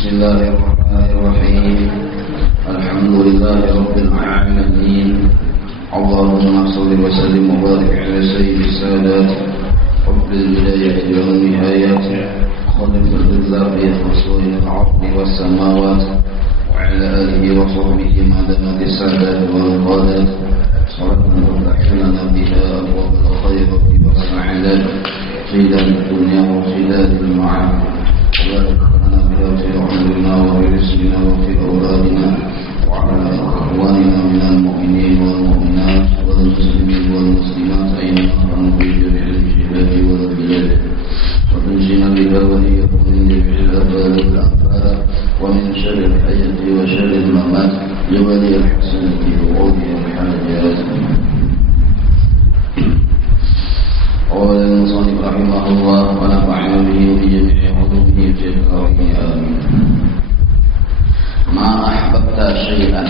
Bismillahirrahmanirrahim. Alhamdulillahirabbil alamin. Allahumma shalli wa sallim wa barik ala sayyidis sadat qabla al-bidayah wa nihayat khalifatul zahir rasulil ardi was samawat wa ala alihi wa sahbihi ma damat as-sadat wal qadat salatan tahillana biha wa bil khair wa sa'adat fi dunya wa fi al-ma'ad في عمرنا وفي رزقنا وفي أولادنا وعلى إخواننا من المؤمنين والمؤمنات والمسلمين والمسلمات أينما كانوا في جميع البلاد والبلاد وتنجنا بها وإياكم من جميع الآفات والأنفال ومن شر الحياة وشر الممات لولي الحسنة وقضي الحاجات. قال المصنف رحمه الله ونفعنا به بجميع علومه في الدارين آمين. ما أحببت شيئا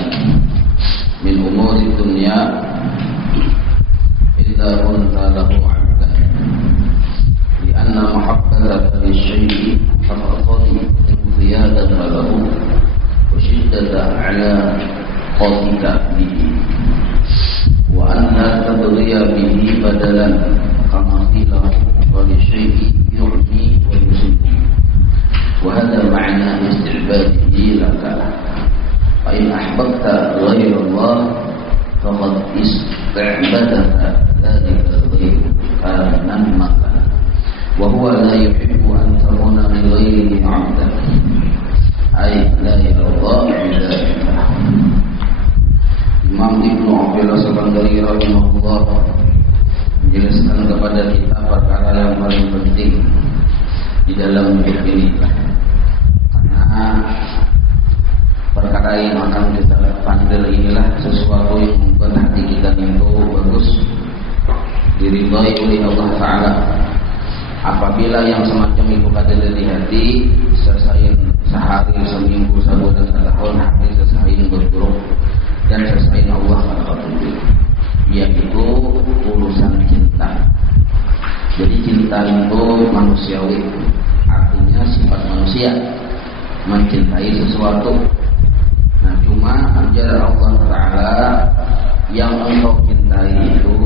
من أمور الدنيا إلا كنت له عبدا لأن محبتك للشيء تقتضي انقيادك له وشدة علاقتك به وأن لا تبغي به بدلا كما قيل وللشيء يعطي ويسدي وهذا معنى استعباده لك. فإن أحببت غير الله فقد استعبدك ذلك الغير كائنا ما كان وهو لا يحب أن تكون من غيره عبدا أي لا يرضى بذلك. Imam Ibnu Abdullah Sabandari rahimahullah menjelaskan kepada kita perkara yang paling penting di dalam hidup ini, karena perkara yang akan kita pandang inilah sesuatu yang membuat hati kita itu bagus, diridhai oleh Allah Ta'ala. Apabila yang semacam itu ada di hati, sesain sehari, seminggu, sebulan, setahun, hati sesain berburuk dan sesain Allah Ta'ala, yaitu urusan cinta. Jadi cinta itu manusiawi, artinya sifat manusia mencintai sesuatu. Nah, cuma ajaran Allah Ta'ala yang engkau cintai itu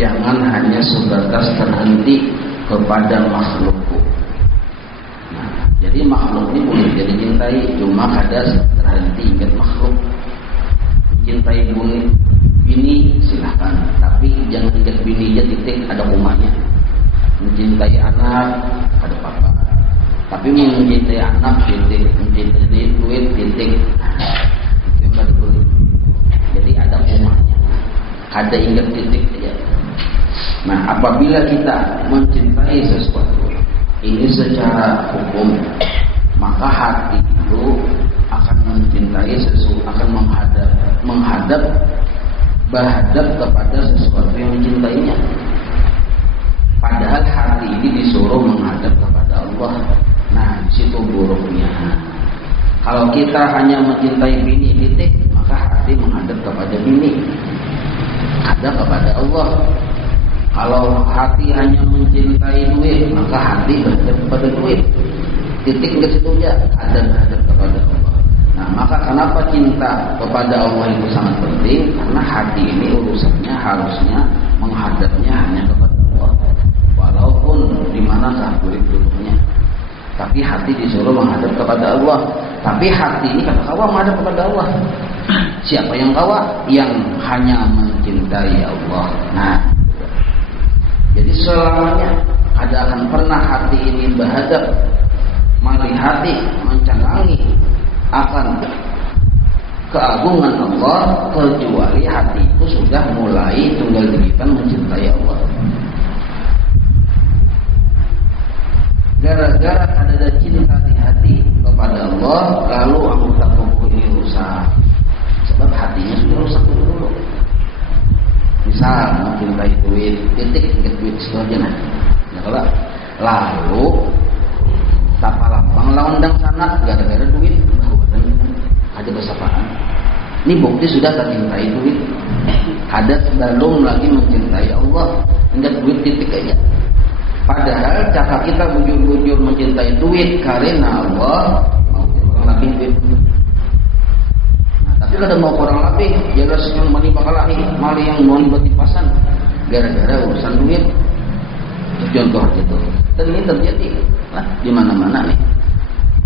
jangan hanya sebatas terhenti kepada makhlukku. Nah, jadi makhluk ini boleh jadi cintai, cuma kada terhenti ingat makhluk. Mencintai bini silahkan, tapi jangan ingat bini aja titik, ada umahnya. Mencintai anak ada papa, tapi mencintai anak titik, mencintai duit titik, itu yang kada boleh. Jadi ada umahnya, ada ingat titik aja. Nah, apabila kita mencintai sesuatu ini secara hukum, maka hati itu akan mencintai sesuatu, akan menghadap kepada sesuatu yang mencintainya. Padahal hati ini disuruh menghadap kepada Allah. Nah, di situ buruknya. Kalau kita hanya mencintai bini titik, maka hati menghadap kepada bini, ada kepada Allah. Kalau hati hanya mencintai duit, maka hati berhadap kepada duit, titik ke situ aja, ada berhadap kepada Allah. Nah, maka kenapa cinta kepada Allah itu sangat penting? Karena hati ini urusannya harusnya menghadapnya hanya kepada Allah, walaupun di manakah duduknya, tapi hati disuruh menghadap kepada Allah. Tapi hati ini kata kawa menghadap kepada Allah. Siapa yang kawa? Yang hanya mencintai Allah. Nah, jadi selamanya ada akan pernah hati ini berhadap, mali hati mencanangi akan keagungan Allah, kecuali hati itu sudah mulai tunggal dirikan mencintai Allah. Gara-gara ada cinta di hati kepada Allah, lalu anggota tubuh ini rusak, sebab hatinya sudah rusak dulu. Misal mencintai duit, titik ingat duit seterusnya. Nah, kalau lalu tapa lapang lawan dang sana gara-gara duit, ada kesapaan. Ini bukti sudah tercintai duit. Ada belum lagi mencintai Allah, ingat duit titik aja. Padahal cara kita bujur-bujur mencintai duit karena Allah mau orang lebih duit. Nah, tapi kalau mau orang lebih, jelas yang mani bakal lagi, mali yang mau dipasan gara-gara urusan duit. Contoh gitu. Dan ini terjadi lah di mana-mana nih.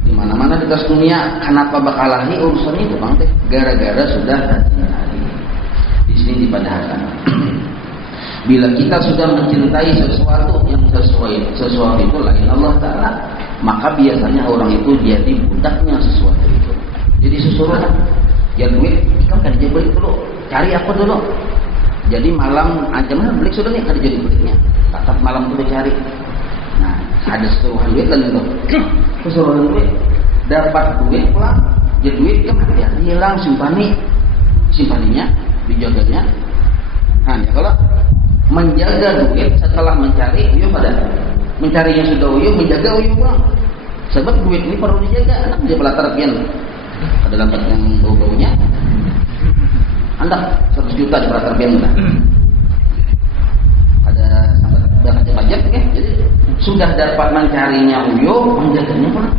Di mana-mana di atas dunia, kenapa bakal lagi urusan itu bang teh? Gara-gara sudah terjadi. Di sini dipadahkan. Bila kita sudah mencintai sesuatu yang sesuatu itu lain Allah Ta'ala, maka biasanya orang itu jadi budaknya sesuatu itu. Jadi susuruh ya duit, ikan kan jadi beli dulu, cari apa dulu. Jadi malam aja mana beli sudah nih kan jadi belinya. Tetap malam itu cari. Nah, ada sesuruhan duit kan itu. Sesuruhan duit, dapat duit pulang, jadi duit kan ya hilang simpaninya, dijaganya. Nah, ya kalau menjaga duit setelah mencari, uyuh pada mencarinya sudah uyuh, menjaga uyuh pulang. Sebab duit ini perlu dijaga. Anak dia pelatar pian ada lambat yang bau-baunya. Anda 100 juta di pelatar pian udah. Ada sampai pajak ya. Jadi sudah dapat mencarinya uyuh, menjaganya pulang.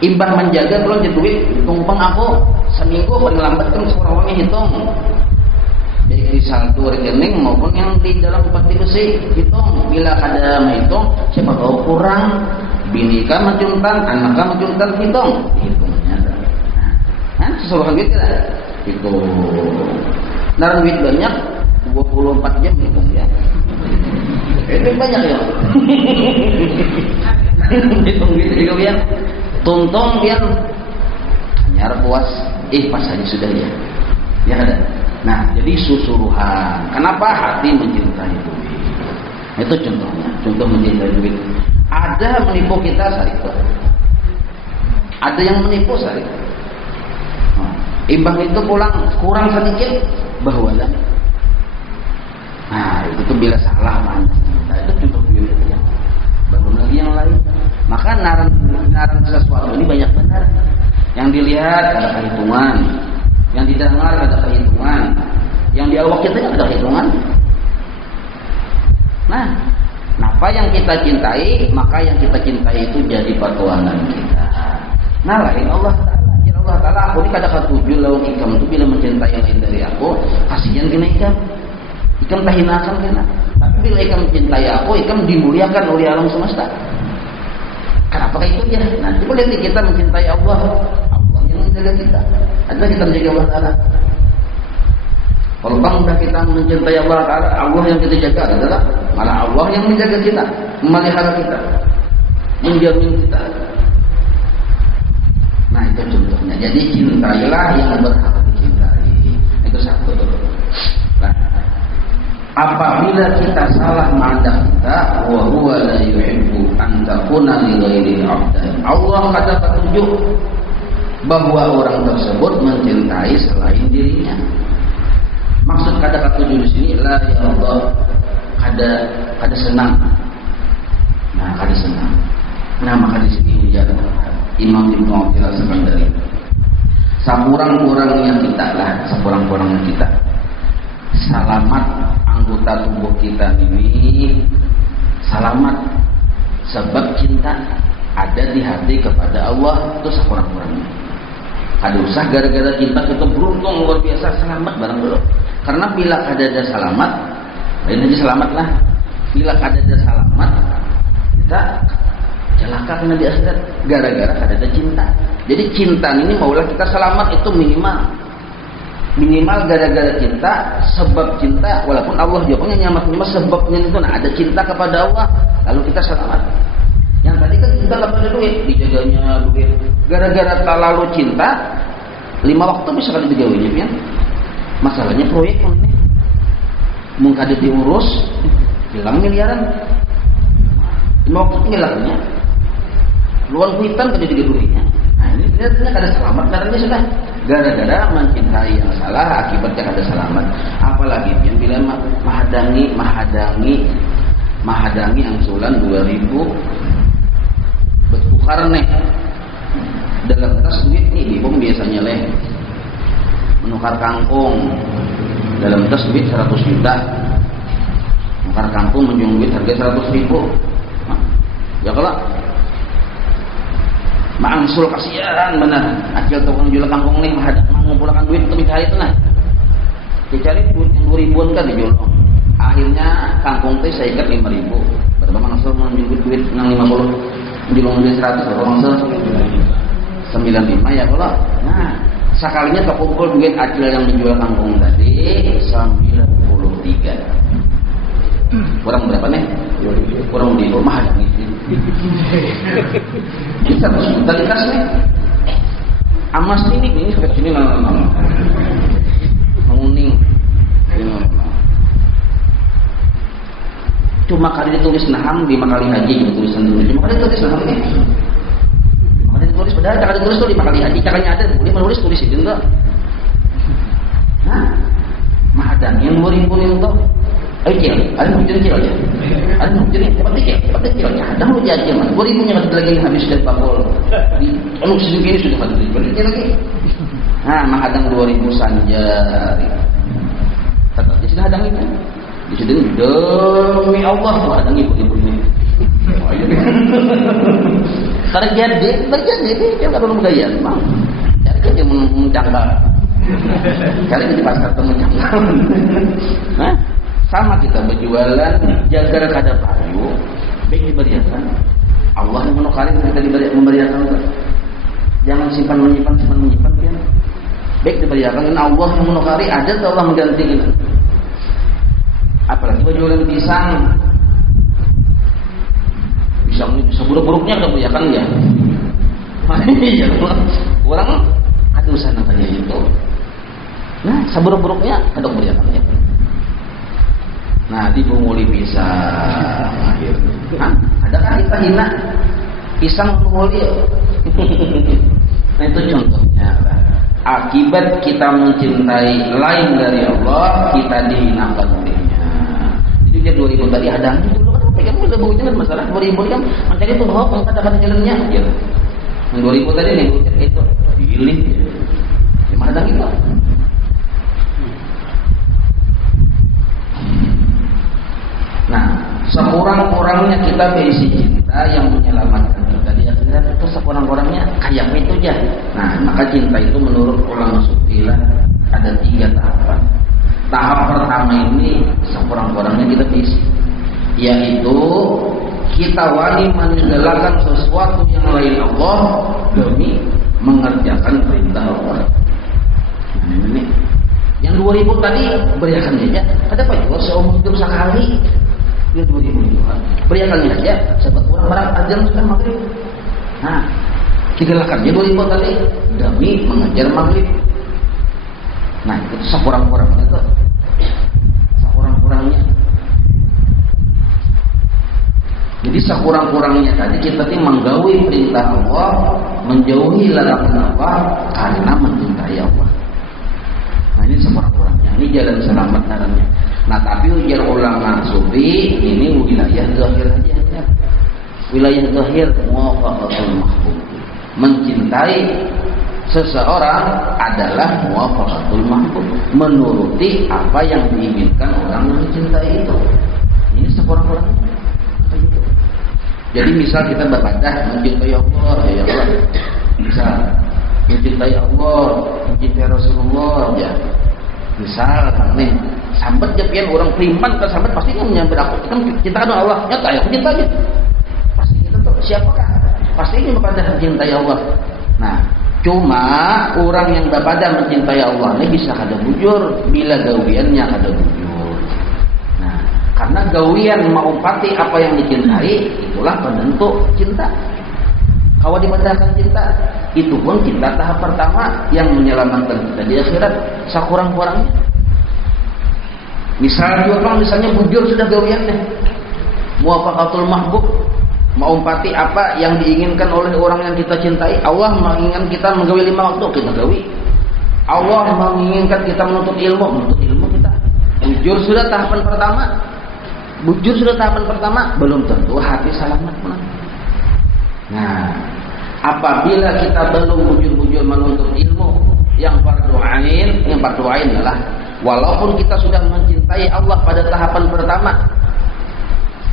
Imbang menjaga belum jadi duit, tumpeng aku seminggu paling lambat kan seorang hitung. Baik di saldo rekening maupun yang di dalam peti besi hitung. Bila ada menghitung, siapa tahu kurang, bini kan mencuntan, anak kan mencuntan, hitungnya. Nah, sesuatu duit tidak hitung. Naran duit banyak 24 jam hitung ya. Itu banyak ya. Hitung gitu ya. Tuntung dia nyar puas, pas aja sudah ya. Ya ada. Nah, jadi susuruhan. Kenapa hati mencintai duit? Itu contohnya. Contoh mencintai duit. Ada menipu kita saat itu. Ada yang menipu saat itu. Imbang itu pulang kurang sedikit bahwalah. Nah, itu tuh bila salah mana. Nah, itu contoh duit yang belum lagi yang lain. Maka naran sesuatu ini banyak benar. Yang dilihat ada perhitungan. Yang didengar ada perhitungan, yang di awak kita ada perhitungan. Nah, apa yang kita cintai, maka yang kita cintai itu jadi patuanan kita. Nah, lain Allah Ta'ala. Ya Allah Ta'ala, aku ini kadang tujuh lawan ikam itu bila mencintai yang lain dari aku, kasihan kena ikam tak hinakan kena. Tapi bila ikam mencintai aku, ikam dimuliakan oleh alam semesta. Kenapa kayak itu ya? Nanti boleh nih kita mencintai Allah yang menjaga kita. Adalah kita menjaga Allah Ta'ala. Kalau bangga kita mencintai Allah Ta'ala, Allah yang kita jaga adalah malah Allah yang menjaga kita, memelihara kita, menjamin kita. Nah, itu contohnya. Jadi cintailah yang berhak dicintai. Itu satu. Nah, apabila kita salah mandang kita, wa huwa la yuhibbu an takuna li ghairihi 'abdan. Allah kata petunjuk bahwa orang tersebut mencintai selain dirinya. Maksud kata-kata tujuh di sini la ya Allah, kada senang. Nah, kada senang. Nah, maka di sini ujar Imam Ibnu Athaillah As-Sakandari. Sakurang-kurangnya kita lah, sakurang-kurangnya kita. Selamat anggota tubuh kita ini selamat sebab cinta ada di hati kepada Allah, itu sakurang-kurangnya. Ada usah gara-gara cinta kita beruntung luar biasa selamat barang dulu. Karena bila ada selamat, lain aja selamat lah. Bila ada selamat, kita celaka kena di akhirat gara-gara ada cinta. Jadi cinta ini maulah kita selamat itu minimal gara-gara cinta, sebab cinta. Walaupun Allah jawabnya nyamat sebabnya itu ada cinta kepada Allah, lalu kita selamat. Yang tadi kan cinta kepada duit, dijaganya duit. Gara-gara terlalu cinta, 5 waktu bisa kali digawin ya. Masalahnya proyek ini mengkada diurus, hilang miliaran. 5 waktu hilangnya. Luan kuitan kada digaduinya. Nah, ini ternyata kada selamat karena sudah gara-gara mencintai yang salah, akibatnya kada selamat. Apalagi yang bila mahadang angsuran 2000 bertukar nih dalam tas duit nih di bom biasanya menukar kangkung dalam tas duit 100 juta, menukar kangkung menjual duit harga 100.000. Ya kalau mangsul kasihan benar. Acil tukang jual kampung nih mengumpulkan duit untuk dicari itu nah. Dicari duit yang 2.000-an kan dijual. Akhirnya kampung teh saya ikat 5.000. Berapa mangsul menjual duit yang 50 menjual duit 100 berapa mangsul? 95 ya kalau. Nah, sekalinya terkumpul duit acil yang menjual kampung tadi 93. Kurang berapa nih? Kurang di rumah yang ini. Bisa sudah dikas nih. Amas ini sampai sini menguning. Cuma kali ditulis naham 5 kali haji tulisan dulu. Cuma kali ditulis naham ini. Kali ditulis padahal kali ditulis tuh 5 kali haji. Caranya ada boleh menulis tulis itu enggak. Nah, mahadan yang 2.000 itu kecil, ada yang kecil aja. Ada yang kecil, cepat kecil. Ada mau jadi mas, 2.000 nya lagi habis dari bakul. Di anu segini sudah mati kecil lagi. Nah, mahadang 2.000 sanjar. Di sini hadang itu. Di sini demi Allah mahadang ibu-ibu ini. Karena jadi, dia nggak perlu gaya, bang. Jadi dia mencangkal. Kali ini pasar mencangkal. Nah. Sama kita berjualan jaga kada payu baik diberiakan Allah yang menukari kita memberiakan jangan simpan menyimpan kan baik diberiakan dan Allah yang menukari ada atau Allah mengganti kita apalagi berjualan pisang ini bisa buruk-buruknya kebanyakan ya iya orang aduh sana kayak itu nah seburuk-buruknya ada kebanyakan ya. Nah, dipunguli pisang akhirnya. Adakah kita hina pisang punguli? Nah, itu contohnya. Akibat kita mencintai lain dari Allah, kita dihinakan olehnya. Jadi dia 2.000 tadi hadang dulu kan pegang udah baunya kan masalah 2.000 kan mencari tuh hoax kata jalannya gitu. Yang 2.000 tadi nih itu pilih. Gimana hadang itu? Nah, sekurang-kurangnya kita berisi cinta yang menyelamatkan kita di akhirat itu sekurang-kurangnya kayak itu aja. Nah, maka cinta itu menurut ulama sufilah ada 3 tahapan. Tahap pertama ini sekurang-kurangnya kita berisi, yaitu kita wani meninggalkan sesuatu yang lain Allah demi mengerjakan perintah Allah. Nah, ini yang 2.000 tadi beriakan aja. Ada apa juga seumur hidup sekali. 2.000 beriakannya aja sebab orang ajar sudah maghrib. Nah, tinggalkan dia 2.000 tadi demi mengajar maghrib. Nah, itu sekurang-kurangnya itu. Sekurang-kurangnya. Jadi sekurang-kurangnya tadi kita menggaui perintah Allah, menjauhi larangan Allah karena mencintai Allah. Nah, ini sekurang-kurangnya. Ini jalan selamat dalamnya. Nah, tapi ujar ulama sufi ini wilayah zahir aja. Wilayah zahir muwafaqatul mahbub. Mencintai seseorang adalah muwafaqatul mahbub, menuruti apa yang diinginkan orang yang mencintai itu. Ini sekurang-kurangnya. Gitu. Jadi misal kita beribadah mencintai Allah, ya Allah. Misal mencintai Allah, mencintai Rasulullah, ya. Misal nih sambat japian orang beriman kan sambat pasti menyambut aku kan cinta sama Allah nyata ya cinta aja pasti kita tuh siapakah pasti ini kepada cintai Allah. Nah, cuma orang yang pada mencintai Allah ini bisa kada bujur bila gawiannya kada bujur. Nah, karena gawian maumpati apa yang dicintai itulah penentu cinta. Kalau dibandingkan cinta itu pun cinta tahap pertama yang menyelamatkan kita di akhirat sekurang-kurangnya. Misalnya bujur sudah gawiannya muwafaqatul mahbub, maumpati apa yang diinginkan oleh orang yang kita cintai. Allah menginginkan kita menggawi 5 waktu, kita gawi. Allah menginginkan kita menuntut ilmu kita. Bujur sudah tahapan pertama, belum tentu hati selamat. Nah, apabila kita belum bujur-bujur menuntut ilmu yang fardu ain adalah walaupun kita sudah mencintai Allah pada tahapan pertama,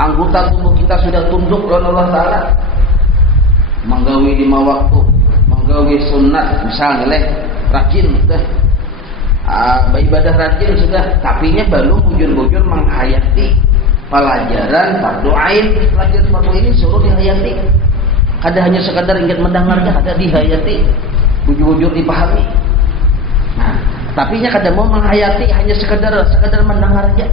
anggota tubuh kita sudah tunduk kepada Allah Ta'ala, menggawi 5 waktu, menggawi sunat, misalnya rajin sudah, beribadah rajin sudah, tapi belum bujur-bujur menghayati pelajaran fardu ain. Pelajaran fardu ini suruh dihayati, kada hanya sekadar ingin mendengarnya, ada dihayati, bujur-bujur dipahami. Nah, tapi kada mau menghayati, hanya sekadar mendengar aja,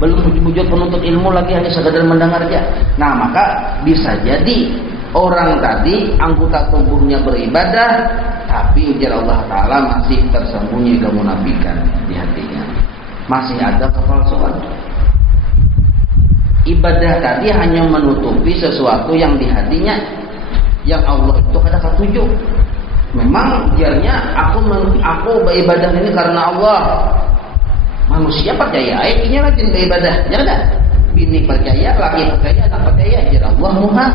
belum bujur-bujur penuntut ilmu lagi, hanya sekadar mendengar aja. Nah, maka bisa jadi orang tadi anggota tubuhnya beribadah, tapi ujar Allah Ta'ala masih tersembunyi kemunafikan di hatinya, masih ada kepalsuan. Ibadah tadi hanya menutupi sesuatu yang di hatinya, yang Allah itu kada ketujuh. Memang ujarnya aku beribadah ini karena Allah. Manusia percaya, ini rajin beribadah, ya kan? Bini percaya, laki percaya, anak percaya, ya Allah muha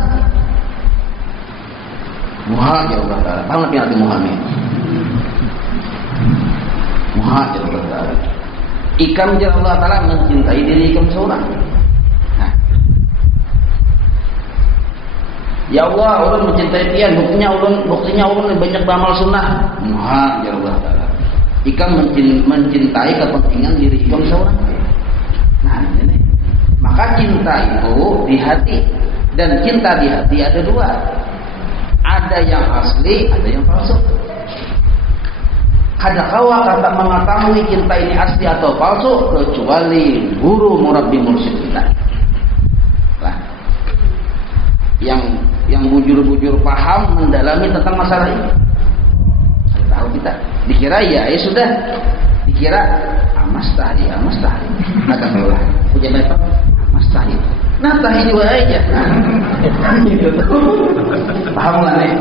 ya Allah Ta'ala. Tahu nggak arti muha? Muha ya Allah Ta'ala. Ikam ya Allah Ta'ala mencintai diri ikam seorang. Nah, ya Allah, ulun mencintai pian, buktinya ulun banyak beramal sunnah. Muha ya Allah Ta'ala. Ikam mencintai kepentingan diri ikam seorang. Nah, ini. Maka cinta itu di hati, dan cinta di hati ada 2. Ada yang asli, ada yang palsu. Kada kawa kata mengetahui cinta ini asli atau palsu kecuali guru murabbi mursyid kita. Nah, yang bujur-bujur paham mendalami tentang masalah ini. Tahu kita. Dikira ya sudah. Dikira amas tahi. Ada keluar. Punya bapak amas tahi. Nah, tahi juga aja. Gitu tuh. Paham lah nih.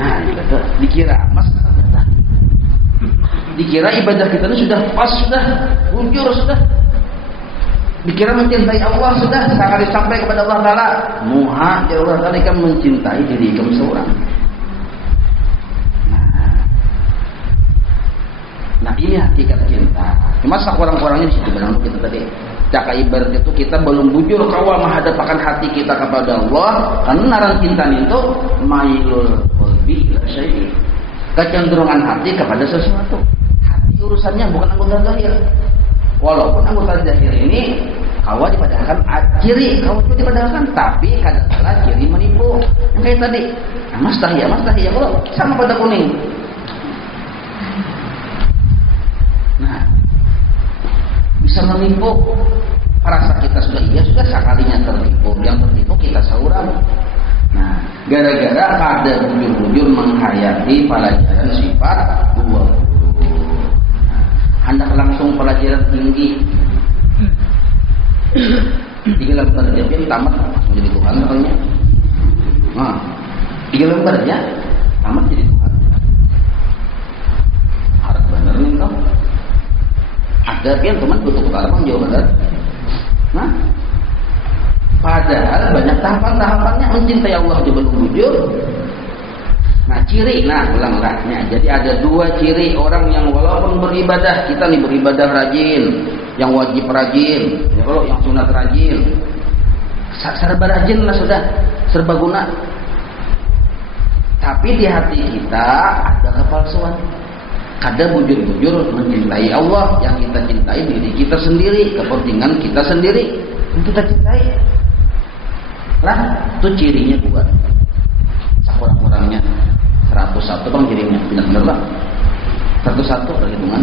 Nah, gitu. Dikira amas tahi. Dikira ibadah kita ini sudah pas, sudah bujur, sudah. Dikira mencintai Allah sudah, sekali sampai kepada Allah Ta'ala. Muha ya Allah Ta'ala, kamu mencintai diri kamu seorang. Nah, ini hakikat cinta. Cuma kurang-kurangnya di situ benar kita tadi. Caka ibarat itu kita belum bujur kawa menghadapkan hati kita kepada Allah, karena naran cinta itu mailul qalbi ila syai'. Kecenderungan hati kepada sesuatu. Hati urusannya bukan anggota zahir. Walaupun anggota zahir ini kawa dipadahkan ciri, kawa itu dipadahkan, tapi kadang-kadang ciri menipu. Yang kayak tadi, mas tahi ya kalau sama pada kuning. Nah, bisa menipu. Perasa kita sudah sekalinya tertipu, yang tertipu kita seorang. Nah, gara-gara ada bujur-bujur menghayati pelajaran sifat 20. Nah, hendak langsung pelajaran tinggi. 3 lembar dia tamat langsung jadi Tuhan katanya. Nah, 3 lembar ya tamat jadi Tuhan. Harap bener nih kau. Ada pian teman butuh Kalimantan Jawa Barat. Nah, padahal banyak tahapan-tahapannya mencintai Allah aja belum bujur. Nah, ciri, ulang-ulangnya. Jadi ada 2 ciri orang yang walaupun beribadah, kita nih beribadah rajin, yang wajib rajin, ya kalau yang sunat rajin, serba rajin lah sudah, serba guna. Tapi di hati kita ada kepalsuan. Kada bujur-bujur mencintai Allah, yang kita cintai diri kita sendiri, kepentingan kita sendiri yang kita cintai. Lah, itu cirinya 2. Sekurang-kurangnya 101 bang cirinya, benar-benar lah. 101 perhitungan.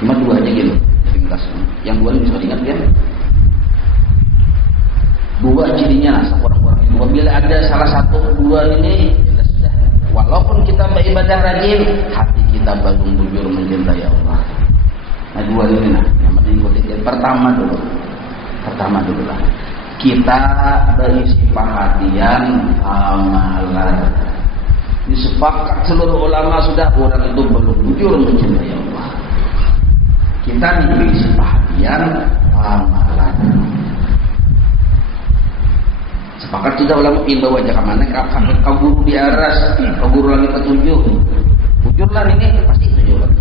Cuma 2 aja gitu. Ringkas. Yang 2 ini bisa diingat ya. 2 cirinya, sekurang-kurangnya 2. Bila ada salah 1, 2 ini sudah. Walaupun kita beribadah rajin, hati kita belum bujur mencintai Allah. Nah, 2 ini yang diikuti. Pertama dulu lah. Kita berisi perhatian amalan. Disepakat seluruh ulama sudah orang itu belum bujur mencintai Allah. Kita berisi perhatian amalan. Sepakat sudah ulama imbau aja ke mana kau guru di aras, kau guru lagi ketujuh. Bujurlah ini pasti tujuh lagi.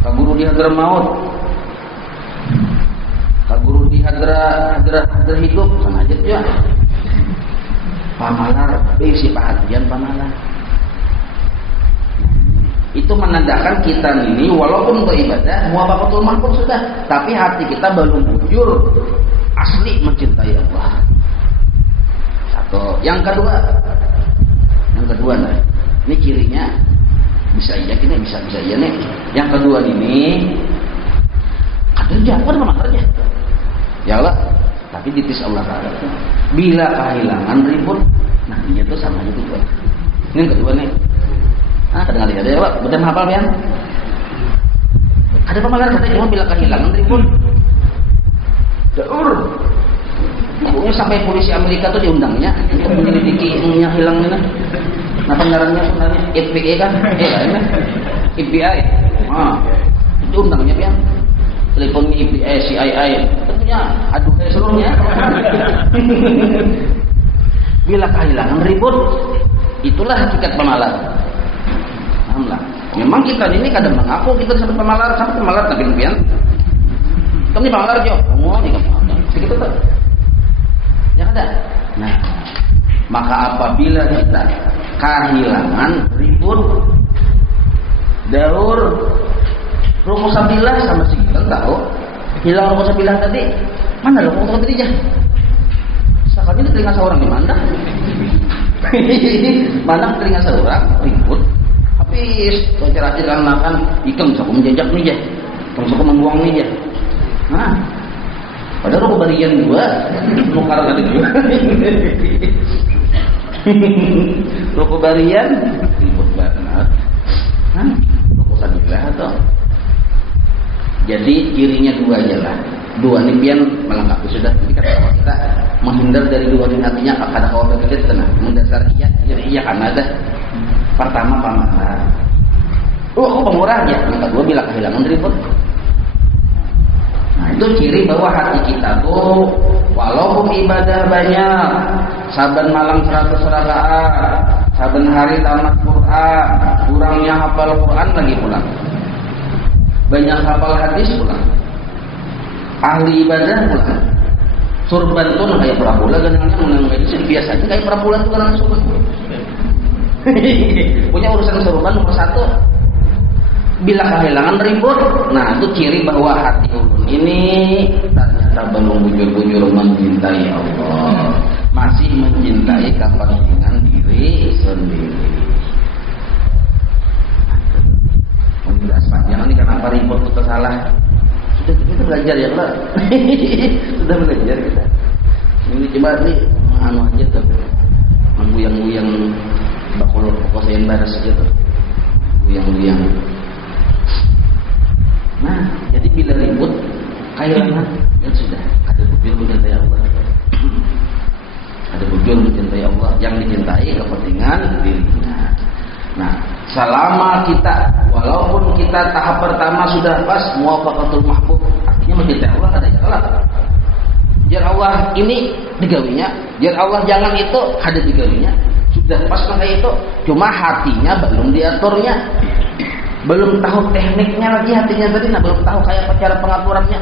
Kau guru di Hadramaut, kau guru di hadra hidup kan aja ya. Pamalar, si perhatian pamalar. Itu menandakan kita ini walaupun beribadah muwafaqatul mahbub sudah, tapi hati kita belum jujur asli mencintai Allah. Satu. Yang kedua nah, ini cirinya bisa iya gini, bisa iya nih. Yang kedua ini kerja apa nama kerja? Ya Allah, tapi ditis Allah Taala. Bila kehilangan ribut, nah ini tuh sama itu juga. Ini yang kedua nih. Kedengar ada ya Pak, betul hafal ya? Ada pemalar kata cuma bila kehilangan ribut. Daur. Pokoknya sampai polisi Amerika tuh diundangnya untuk menyelidiki yang hilang ini. Nah pengarannya sebenarnya FBI kan? Kan? FBI. Itu undangnya ya. Telepon FBI, CIA, tentunya aduh seluruhnya. Bila kehilangan ribut, itulah hakikat pemalar. Pahamlah. Memang kita ini kadang mengaku kita sampai pemalar tapi kemudian kami pemalar jo. Oh, ini kamu segitu tuh. Ya ada. Nah, maka apabila kita kehilangan ribut, daur rumus sabilah sama si kita tahu hilang rumus sabilah tadi mana rumus sabilahnya sekali ini telinga seorang di mana mana telinga seorang ribut habis cerah-cerah makan ikan sok menjejak nih ya sok membuang nih ya nah padahal aku barian gua nukar tadi juga rokok barian ribut banget rumus sabilah atau jadi cirinya dua aja lah. Dua nipian melengkapi sudah. Jadi kalau kita menghindar dari dua ini artinya ada khawatir kita tenang. Mendasar iya kan ada. Pertama pamalar. Aku pemurah aja. Yang kedua bila kehilangan ribut. Nah itu ciri bahwa hati kita tuh walaupun ibadah banyak, saben malam 100 rakaat, saben hari tamat Quran, kurangnya hafal Quran lagi pulang. Banyak hafal hadis pulang, ahli ibadah pulang, surban tuh kayak perabulan kadang-kadang menang medis biasa aja kayak perabulan tuh kadang surban. Punya urusan surban nomor 1. Bila kehilangan ribut, nah itu ciri bahwa hati ulun ini ternyata belum bujur-bujur mencintai Allah, masih mencintai kepentingan diri sendiri. Jelas panjang ini kenapa ribut itu salah. Sudah kita belajar ya Pak. Sudah belajar kita. Ini coba nih anu aja tuh. Mengguyang-guyang bakul kosain baras aja tuh. Guyang-guyang. Nah, jadi bila ribut kehilangan ya sudah ada bujur mencintai Allah. Ada bujur mencintai Allah yang dicintai kepentingan dirinya. Nah, selama kita walaupun kita tahap pertama sudah pas muwafaqatul mahbub, artinya mencintai Allah ada salah. Jar Allah ini digawinya, jar Allah jangan itu ada digawinya. Sudah pas kayak itu, cuma hatinya belum diaturnya. Belum tahu tekniknya lagi hatinya tadi, nah belum tahu kayak apa cara pengaturannya.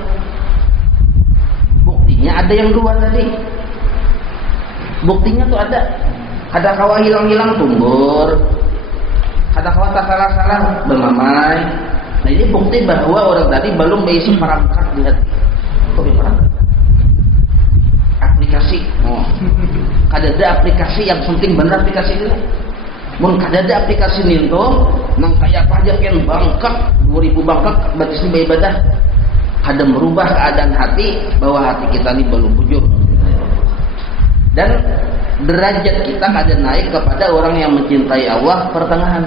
Buktinya ada yang dua tadi. Buktinya tuh ada kawa hilang-hilang tumbur. Ada kata salah-salah bermamai. Nah ini bukti bahwa orang tadi belum berisi perangkat di hati. Kok perangkat? Aplikasi. Kadada aplikasi yang penting benar aplikasi ini. Mun kadada aplikasi ninto, nang kayak apa aja kan bangkak 2000 bangkak berarti ini ibadah. Ada merubah keadaan hati bahwa hati kita ini belum bujur. Dan derajat kita ada naik kepada orang yang mencintai Allah pertengahan.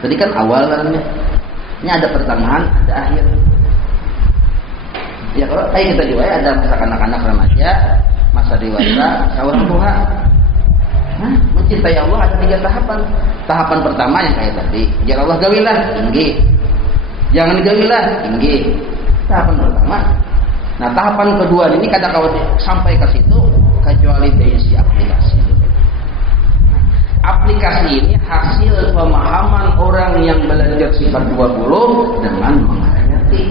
Tadi kan awalannya, ini ada pertengahan, ada akhir. Ya kalau kayak kita juga ada masa kanak-kanak remaja, masa dewasa, orang tua. Nah, mencintai Allah ada 3 tahapan. Tahapan pertama yang kayak tadi, ya Allah gawilah tinggi, jangan digawilah tinggi. Tahapan pertama. Nah tahapan kedua ini kadang-kadang sampai ke situ kecuali dari si aplikasi. Aplikasi ini hasil pemahaman orang yang belajar sifat 20 dengan menghayati.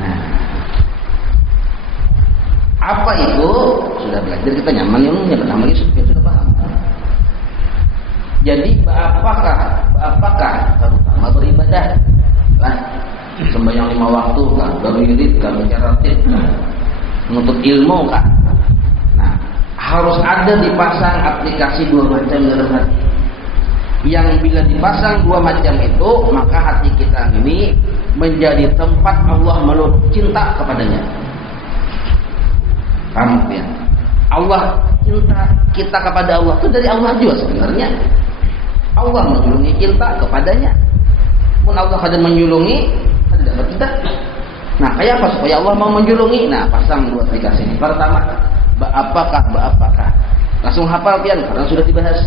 Nah, Apa itu? Sudah belajar kita nyaman ilmunya, bentar lagi sudah paham. Jadi apakah terutama beribadah lah, sembahyang 5 waktu kan, berwirid kan, baca ratib kan, menuntut ilmu kan. Nah, harus ada dipasang aplikasi 2 macam dalam hati. Yang bila dipasang 2 macam itu, maka hati kita ini menjadi tempat Allah meluluh cinta kepadanya. Paham ya? Allah cinta kita kepada Allah itu dari Allah juga sebenarnya. Allah menjulungi cinta kepadanya. Pun Allah kadang menjulungi, kadang dapat kita. Nah, kayak apa supaya Allah mau menjulungi? Nah, pasang 2 aplikasi ini. Pertama, apakah? Langsung hafal pian karena sudah dibahas.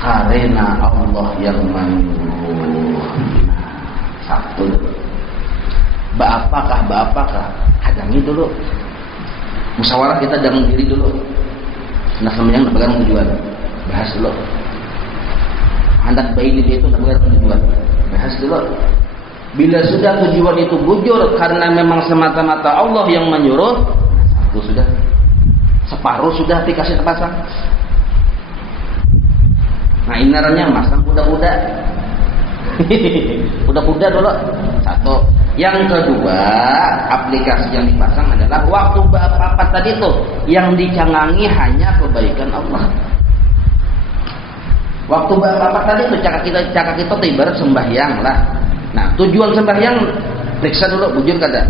Karena Allah yang menyuruh. Nah, satu dulu. Apakah? Hadangi dulu. Musyawarah kita dalam diri dulu. Nah, sembahyang pegang tujuan. Bahas dulu. Hendak bayi itu pegang tujuan. Bahas dulu. Bila sudah tujuan itu bujur karena memang semata-mata Allah yang menyuruh, satu sudah. Separuh sudah aplikasi terpasang. Nah, inarannya masang kuda-kuda. Kuda-kuda dulu. Satu. Yang kedua, aplikasi yang dipasang adalah waktu apa tadi tuh yang dicangangi hanya kebaikan Allah. Waktu apa tadi tuh cakap kita ibarat sembahyang lah. Nah, tujuan sembahyang periksa dulu bujur kada.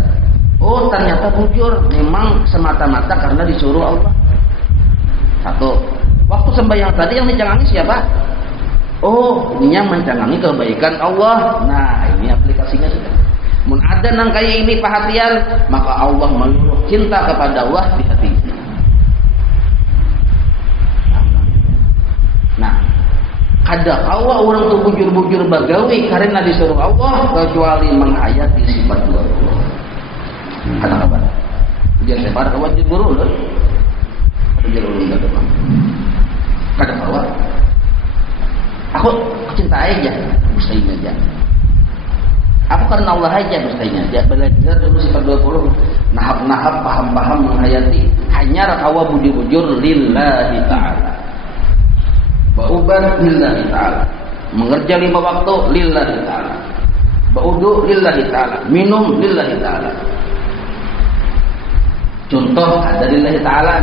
Oh, ternyata bujur, memang semata-mata karena disuruh Allah. Satu. Waktu sembahyang tadi yang dicangangi siapa? Oh, ini yang mencangangi kebaikan Allah. Nah, ini aplikasinya sudah. Mun ada nang kaya ini perhatian, maka Allah menyuruh cinta kepada Allah di hati. Nah, kada kawa orang tuh bujur-bujur bagawi karena disuruh Allah kecuali menghayati sifat Allah. Kada kabar. Ujian sebar wajib guru loh. Ujian ulun kada bang. Kada kawa. Aku cinta aja, mustain aja. Aku karena Allah aja mustain aja. Belajar dulu sifat 20, nahap-nahap, paham-paham, menghayati. Hanya rakawa bujur-bujur lillahi ta'ala. Ba'uban lillahi ta'ala. Mengerja 5 waktu lillahi ta'ala. Ba'udu lillahi ta'ala. Minum lillahi ta'ala. Contoh ada lillahi ta'ala.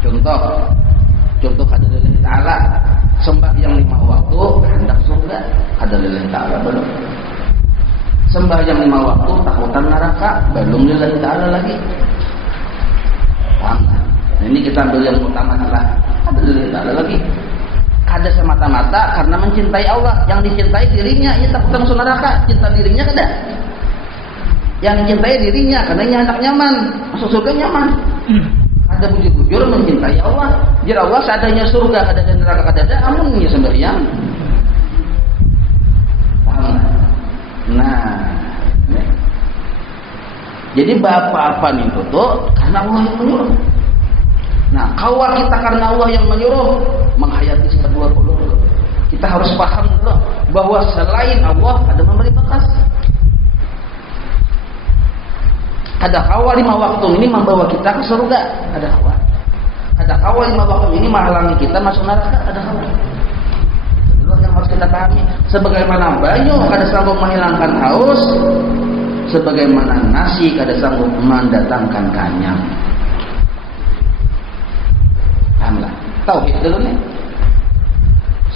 Contoh ada lillahi ta'ala. Sembahyang 5 waktu hendak surga, ada lillahi ta'ala belum. Sembahyang 5 waktu takutan neraka, belum lillahi ta'ala lagi. Paham? Nah, ini kita ambil yang utama lah, ada lillahi ta'ala lagi. Ada semata-mata karena mencintai Allah, yang dicintai dirinya, ia takut masuk neraka, cinta dirinya kada. Yang dicintai dirinya karena ia hendak nyaman, masuk surga nyaman. Ada bujur-bujur mencintai Allah. Jadi Allah seadanya surga, ada neraka, ada amun ya sembahyang. Paham? Nah, jadi apa-apa nih tuh karena Allah yang menyuruh. Nah, kawa kita karena Allah yang menyuruh menghayati sifat 20. Kita harus paham dulu bahwa selain Allah ada memberi bakas. Ada kawa 5 waktu ini membawa kita ke surga, ada kawa. Ada kawa 5 waktu ini menghalangi kita masuk neraka, ada kawa. Itu yang harus kita pahami. Sebagaimana banyu kada sanggup menghilangkan haus, sebagaimana nasi kada sanggup mendatangkan kenyang. Pahamlah. Tauhid dulu nih.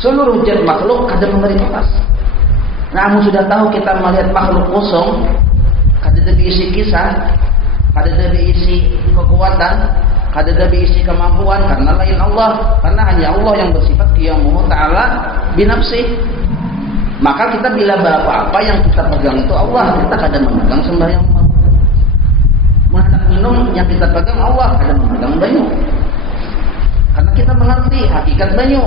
Seluruh zat makhluk kada memberi bakas. Namun sudah tahu kita melihat makhluk kosong, kada ada diisi kisah, kada ada diisi kekuatan, kada ada diisi kemampuan karena lain Allah, karena hanya Allah yang bersifat qiyamuhu ta'ala binafsih. Maka kita bila apa-apa yang kita pegang itu Allah, kita kada memegang sembahyang. Hendak minum yang kita pegang Allah, kada memegang banyu. Karena kita mengerti hakikat banyu.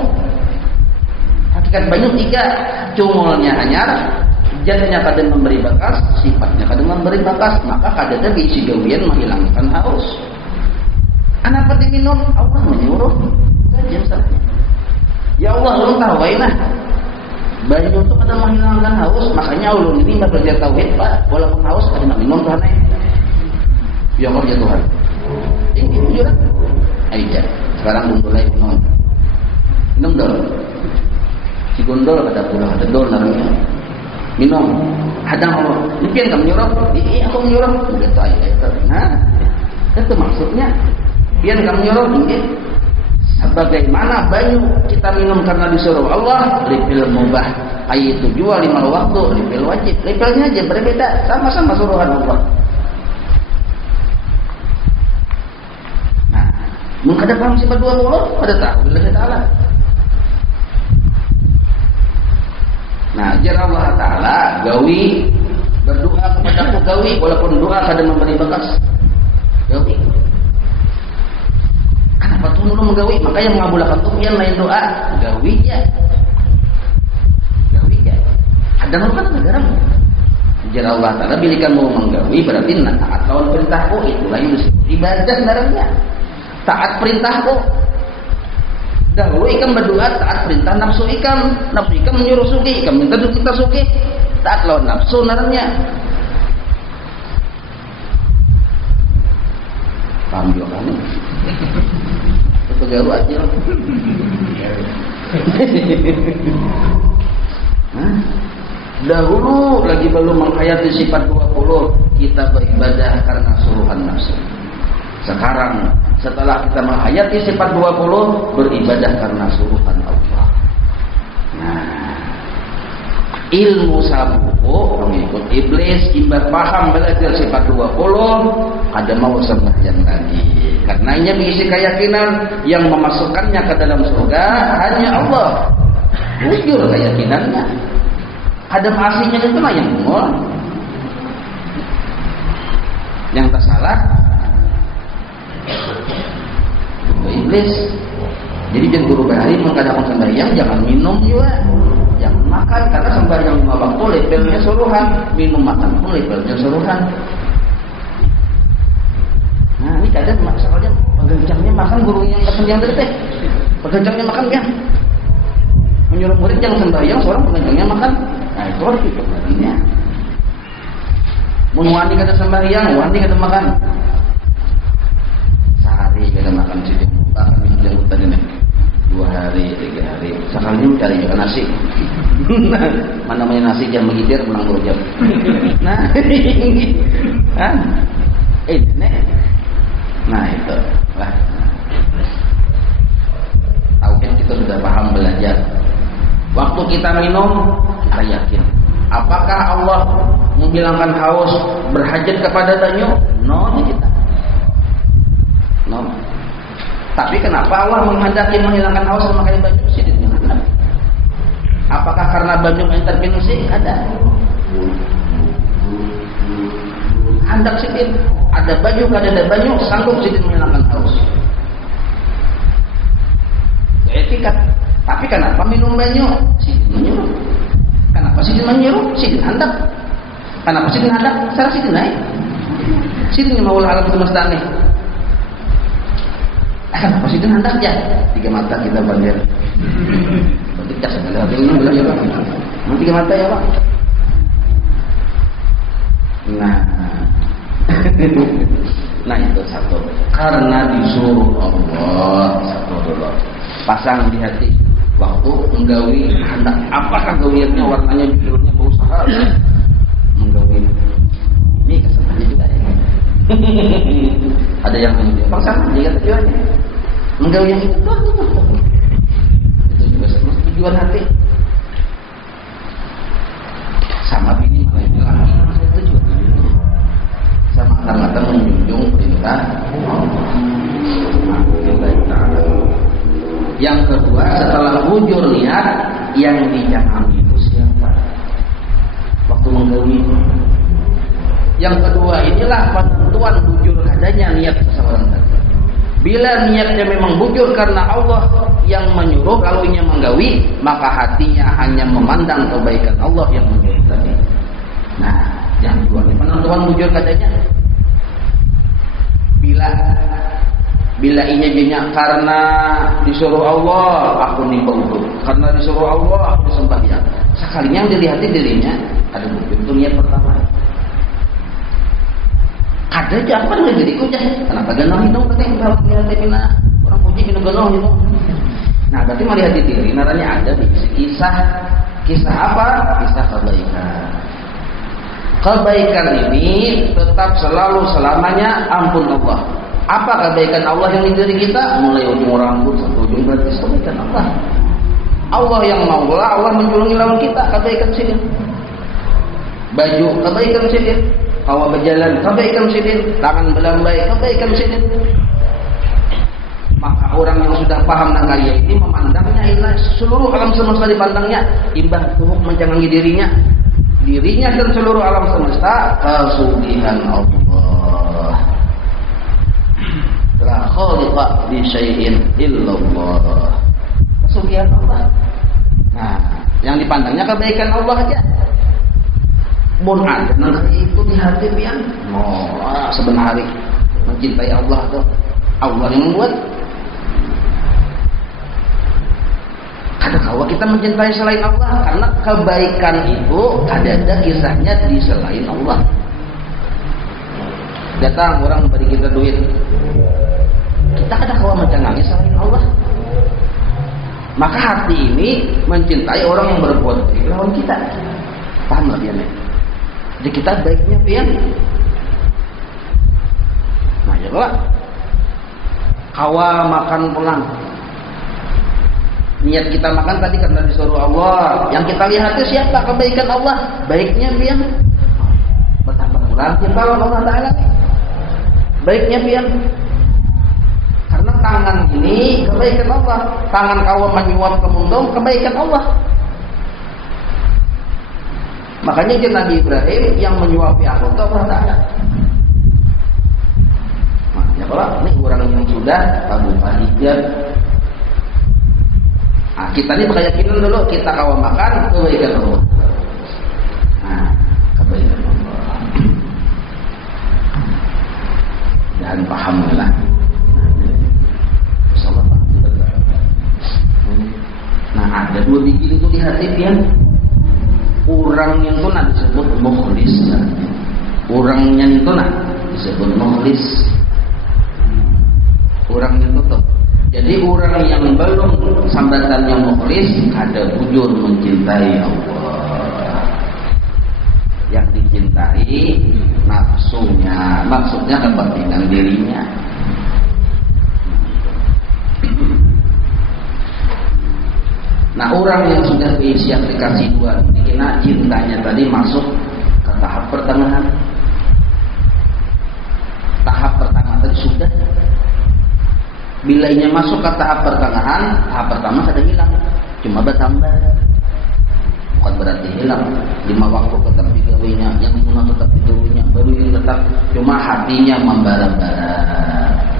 Hakikat banyu 3, cumulnya hanya jadinya kada memberi bakas, sifatnya kada memberi bakas, maka kada ada diisi gawian menghilangkan haus. Kenapa diminum? Allah menyuruh. Saja misalnya. Ya Allah, ulun tahu nah. Banyu itu kada menghilangkan haus, makanya ulun ini belajar tauhid, Pak. Walaupun haus kada minum Tuhan. Ya Allah ya Tuhan. Ini tujuan. Aja. Sekarang mulai minum dol. Si gondol ada pula ada dol namanya. Minum. Hadang Allah. Mungkin kamu nyuruh? Iya aku nyuruh. Begitu aja itu. Nah, itu maksudnya. Biar kamu nyuruh mungkin. Sebagaimana banyu kita minum karena disuruh Allah, ripil mubah. Air itu jual 5 waktu, ripil wajib. Ripilnya aja berbeda, sama-sama suruhan Allah. Nah, menghadapkan sifat 20 pada tahu bila Ta'ala. Nah, jar Allah Ta'ala gawi berdoa kepada aku gawi walaupun doa kadang memberi bekas. Gawi. Kenapa tuh lu menggawi? Makanya mengabulkan tuh yang lain doa gawi ya. Gawi ya. Ada kan negara. Jar Allah Ta'ala bila kamu menggawi berarti taat lawan perintahku itulah yang disebut ibadah sebenarnya. Taat perintahku. Dahulu ikam berdoa taat perintah nafsu ikam. Nafsu ikam menyuruh suki, ikam minta kita suki. Taat lawan nafsu sebenarnya. Paham juga kan? Itu garu aja. Dahulu lagi belum menghayati sifat 20 kita beribadah karena suruhan nafsu. Sekarang setelah kita menghayati sifat 20 beribadah karena suruhan Allah. Nah, ilmu sabuku mengikut iblis imbas paham belajar sifat 20 ada mau sembahyang lagi karena ia mengisi keyakinan yang memasukkannya ke dalam surga hanya Allah. Jujur keyakinannya ada aslinya itu lah yang umur yang tak salah iblis. Jadi jangan guru bahari mengadakan sembahyang jangan minum juga, jangan makan karena sembahyang 5 waktu levelnya suruhan, minum makan pun levelnya suruhan. Nah ini kadang soalnya pegencangnya makan gurunya yang kesenjang teh, pegencangnya makan kan, menyuruh murid yang sembahyang seorang pegencangnya makan. Nah itu harus ikut larinya. Mun wani kada sembahyang, wani kada makan. Sehari kada makan sih, bahkan yang tadi nih 2 hari, 3 hari, sekali mencari juga nasi. Mana namanya nasi jam begitu pulang kerja. Nah, ini, nah itu lah. Tauhid kita sudah paham belajar. Waktu kita minum, kita yakin. Apakah Allah menghilangkan haus berhajat kepada banyu? No, kita. No. Tapi kenapa Allah menghendaki menghilangkan haus memakai banyu? Sidin ada. Apakah karena banyu intervensi? Ada. Hendak sidin. Ada banyu, ada banyu, sanggup sidin menghilangkan haus. Etikat. Tapi kenapa minum banyu? Sidin menyuruh. Kenapa sidin menyuruh? Sidin hendak. Kenapa sidin hendak? Sarah sidin naik. Sidin yang mau alam semesta nih. Kenapa sidin hendak ya? 3 mata kita bandir. Berarti kita sebenarnya minum belum ya Pak? 3 mata ya Pak? Nah itu satu. Karena disuruh Allah satu dulu. Pasang di hati. Waktu menggawi hendak apakah gawiannya warnanya judulnya berusaha menggawi ini kesenangannya juga ya. Ada yang pasang dia tujuannya menggawi yang itu juga tujuan hati sama bini malah lagi itu juga tujuannya sama mata-mata menjunjung perintah Yang kedua, setelah bujur niat, yang dijangan itu siapa? Waktu menggawi. Yang kedua, inilah penentuan bujur adanya niat seseorang tadi. Bila niatnya memang bujur karena Allah yang menyuruh, lalu ia menggawi, maka hatinya hanya memandang kebaikan Allah yang menyuruh tadi. Nah, yang kedua, penentuan bujur adanya. Bila ini jadinya karena disuruh Allah aku nimba uduk, karena disuruh Allah aku sembahyang. Sekalinya yang dilihat dirinya ada bukti itu niat pertama. Ada aja apa dengan diriku aja. Kenapa genong itu penting kalau melihat dirinya orang puji genong itu. Nah, berarti melihat diri naranya ada di kisah apa? Kisah kebaikan. Kebaikan ini tetap selalu selamanya ampun Allah. Apa kebaikan Allah yang di diri kita? Mulai ujung rambut sampai ujung berarti kebaikan Allah. Allah yang maulah, Allah menjulungi lawan kita, kebaikan sini. Baju, kebaikan sini. Awak berjalan, kebaikan sini. Tangan belambai, kebaikan sini. Maka orang yang sudah paham tentang ayat ini memandangnya ilah seluruh alam semesta dipandangnya imbang tuhuk mencangangi dirinya dan seluruh alam semesta kesugihan Allah. La khaliqa li syai'in illallah. Kesugihan Allah. Nah, yang dipandangnya kebaikan Allah aja. Mun ada nanti itu di hati pian. Oh, sebenarnya mencintai Allah tuh. Allah yang membuat. Kadang kalau kita mencintai selain Allah karena kebaikan itu ada kisahnya di selain Allah. Datang orang beri kita duit. Kita kadang kalau mencangangi selain Allah. Maka hati ini mencintai orang yang berbuat baik lawan kita. Paham lah dia nih. Jadi kita baiknya pian. Nah ya lah. Kawa makan pulang. Niat kita makan tadi karena disuruh Allah. Yang kita lihat itu siapa? Kebaikan Allah. Baiknya pian. Bertambah pulang kita lawan Allah Ta'ala. Baiknya pian. Karena tangan ini kebaikan Allah. Tangan kawa menyuap ke mundung kebaikan Allah. Makanya dia Nabi Ibrahim yang menyuapi aku ke Allah Ta'ala. Nah, ya kalau ini orang yang sudah tahu pahitnya. Nah, kita ini berkeyakinan dulu kita kawa makan kebaikan Allah. Nah, kebaikan Allah. Dan pahamlah. Nah, ada dua biji itu di hati pian. Orangnya itu nak disebut mukhlis. Orangnya itu nak disebut mukhlis. Orangnya itu tuh. Jadi orang yang belum sambatannya mukhlis ada bujur mencintai Allah. Yang dicintai nafsunya, maksudnya kepentingan dirinya. Nah, orang yang sudah berisi aplikasi dua, kena cintanya tadi masuk ke tahap pertengahan. Tahap pertengahan tadi sudah. Bilainya masuk ke tahap pertengahan, tahap pertama sudah hilang, cuma bertambah. Bukan berarti hilang. 5 waktu tetap digawinya, yang sunnah tetap digawinya, baru ini tetap, cuma hatinya membara-bara.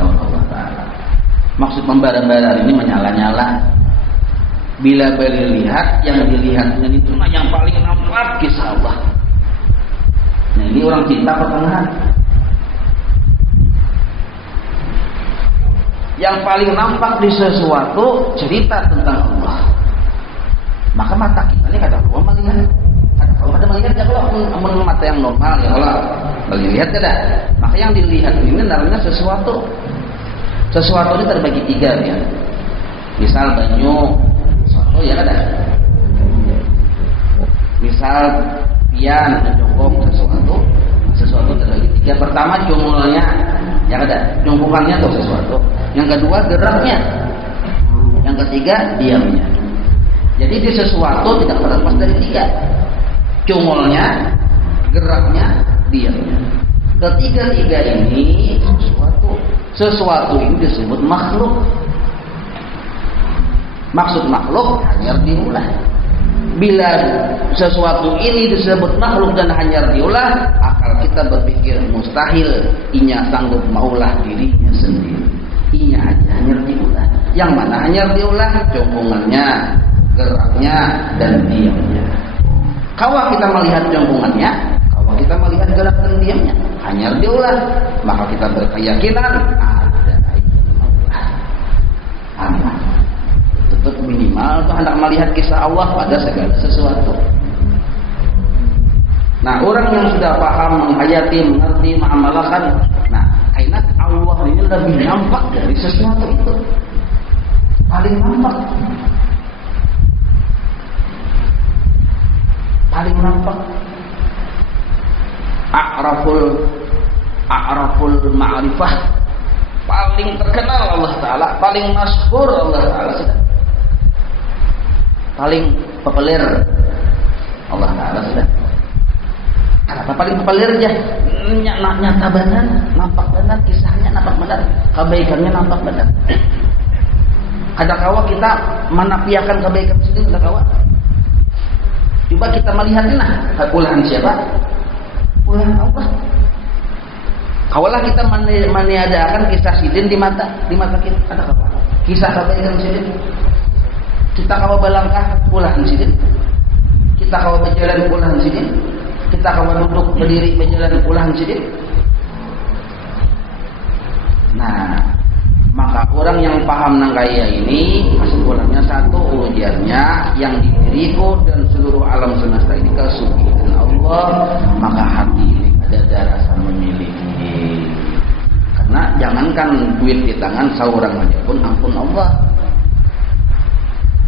Allah Ta'ala. Maksud membara-bara ini menyala-nyala. Bila beli lihat, yang dilihatnya itu yang paling nampak kisah Allah. Nah, ini orang cinta pertengahan. Yang paling nampak di sesuatu cerita tentang Allah. Maka mata kita ini kadang Allah melihat. Kalau ada melihat ya kalau mata yang normal ya kalau melihat ada. Maka yang dilihat ini namanya sesuatu. Sesuatu ini terbagi 3 ya. Misal banyu. Oh ya ada. Misal pian menjongkok sesuatu terbagi 3. Pertama jongolnya, yang ada jongkokannya atau sesuatu. Yang kedua geraknya. Yang ketiga diamnya. Jadi di sesuatu tidak terlepas dari 3. Jongolnya, geraknya, diamnya. Ketiga-tiga ini sesuatu ini disebut makhluk. Maksud makhluk hanya diulah. Bila sesuatu ini disebut makhluk dan hanya diulah, akal kita berpikir mustahil inya sanggup maulah dirinya sendiri. Inya hanya diulah. Yang mana hanya diulah? Jongkongannya, geraknya, dan diamnya. Kalau kita melihat jongkongannya, kalau kita melihat gerak dan diamnya, hanya diulah, maka kita berkeyakinan ada maulah. Amin. Tetap minimal itu hendak melihat kisah Allah pada segala sesuatu. Nah, orang yang sudah paham, menghayati, mengerti, mengamalkan, nah, kainak Allah ini lebih nampak dari sesuatu itu. Paling nampak. Paling nampak. A'raful ma'rifah, paling terkenal Allah Ta'ala, paling masyhur Allah Ta'ala, sudah paling populer Allah Ta'ala, sudah kenapa paling populer aja, nyata benar, nampak benar, kisahnya nampak benar, kebaikannya nampak benar. Ada kawa kita menafikan kebaikan sendiri, ada kawa. Coba kita melihatnya, ulah siapa? Ulah Allah. Kawalah kita meniadakan kisah sidin di mata kita, ada apa? Kisah kebaikan sidin. Kita kawa balangkah ulah sidin. Kita kawa berjalan ulah sidin. Kita kawa duduk berdiri berjalan ulah sidin. Nah, maka orang yang paham nangkaya ini kesimpulannya satu, ujarnya yang diriku dan seluruh alam semesta ini kesucian Allah, maka hati ini ada rasa memiliki. Karena jangankan duit di tangan seorang aja pun ampun Allah.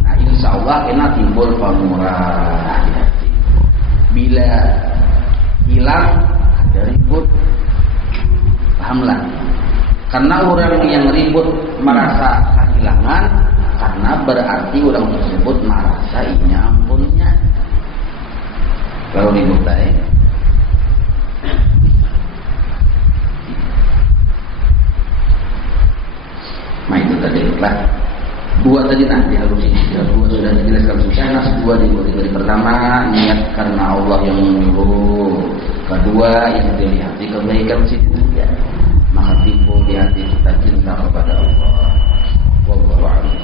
Nah, insya Allah kena timbul pamurah. Bila hilang ada ribut, pahamlah. Karena orang yang ribut merasa kehilangan, karena berarti orang tersebut merasa ini ampunnya. Kalau ribut baik. Nah itu tadi lah. Dua tadi nanti harus ini. Dua sudah dijelaskan Susyanas. Dua di pertama niat karena Allah yang menyuruh. Kedua yang dilihat di kebaikan situ ya. Maka timbul di hati kita cinta kepada Allah. Wallahu a'lam.